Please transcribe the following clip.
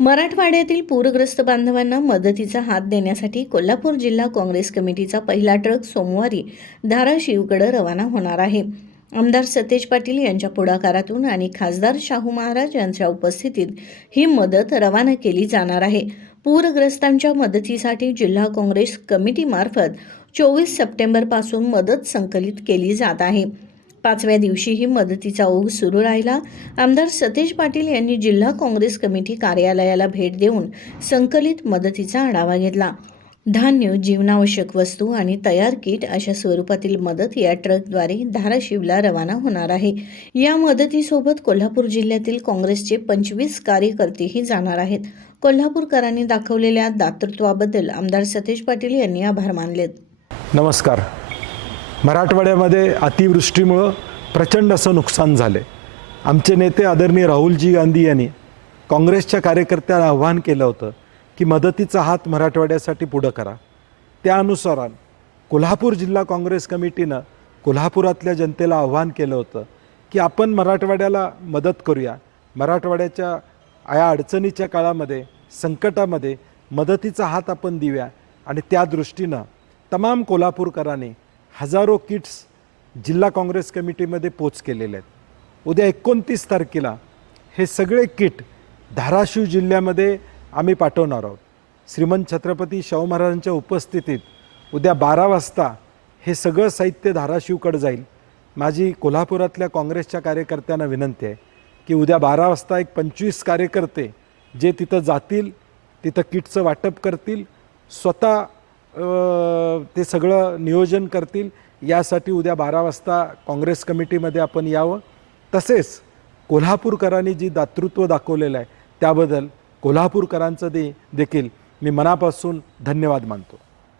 मराठवाड्यातील पूरग्रस्त बांधवांना मदतीचा हात देण्यासाठी कोल्हापूर जिल्हा काँग्रेस कमिटीचा पहिला ट्रक सोमवारी धाराशिवकडे रवाना होणार आहे. आमदार सतेज पाटील यांच्या पुढाकारातून आणि खासदार शाहू महाराज यांच्या उपस्थितीत ही मदत रवाना केली जाणार आहे. पूरग्रस्तांच्या मदतीसाठी जिल्हा काँग्रेस कमिटीमार्फत चोवीस सप्टेंबरपासून मदत संकलित केली जात आहे. पाचव्या दिवशीही मदतीचा ओघ सुरू राहिला. आमदार सतेज पाटील यांनी जिल्हा काँग्रेस कमिटी कार्यालयाला भेट देऊन संकलित मदतीचा आढावा घेतला. धान्य जीवनावश्यक वस्तू आणि तयार किट अशा स्वरूपातील मदत या ट्रकद्वारे धाराशिवला रवाना होणार आहे. या मदतीसोबत कोल्हापूर जिल्ह्यातील काँग्रेसचे पंचवीस कार्यकर्तेही जाणार आहेत. कोल्हापूरकरांनी दाखवलेल्या दातृत्वाबद्दल आमदार सतेज पाटील यांनी आभार मानलेत. नमस्कार. मराठवाड्यामध्ये अतिवृष्टीमुळं प्रचंड असं नुकसान झाले आमचे नेते आदरणीय राहुलजी गांधी यांनी काँग्रेसच्या कार्यकर्त्यांना आव्हान केलं होतं की मदतीचा हात मराठवाड्यासाठी पुढं करा. त्या अनुसारान कोल्हापूर जिल्हा काँग्रेस कमिटीनं कोल्हापुरातल्या जनतेला आव्हान केलं होतं की आपण मराठवाड्याला मदत करूया. मराठवाड्याच्या या अडचणीच्या काळामध्ये संकटामध्ये मदतीचा हात आपण देऊया. आणि त्या दृष्टीनं तमाम कोल्हापूरकरांनी हजारो किट्स जिल्हा काँग्रेस कमिटीमध्ये पोच केलेले आहेत. उद्या एकोणतीस तारखेला हे सगळे किट धाराशिव जिल्ह्यामध्ये आम्ही पाठवणार आहोत. श्रीमंत छत्रपती शाहू महाराजांच्या उपस्थितीत उद्या बारा वाजता हे सगळं साहित्य धाराशिवकडे जाईल. माझी कोल्हापुरातल्या काँग्रेसच्या कार्यकर्त्यांना विनंती आहे की उद्या बारा वाजता एक पंचवीस कार्यकर्ते जे तिथं जातील तिथं किटचं वाटप करतील स्वतः ते सगळं नियोजन करतील. यासाठी उद्या बारा वाजता काँग्रेस कमिटीमध्ये आपण यावं. तसेच कोल्हापूरकरांनी जी दातृत्व दाखवलेलं आहे त्याबद्दल कोल्हापूरकरांचं दे देखील मी मनापासून धन्यवाद मानतो.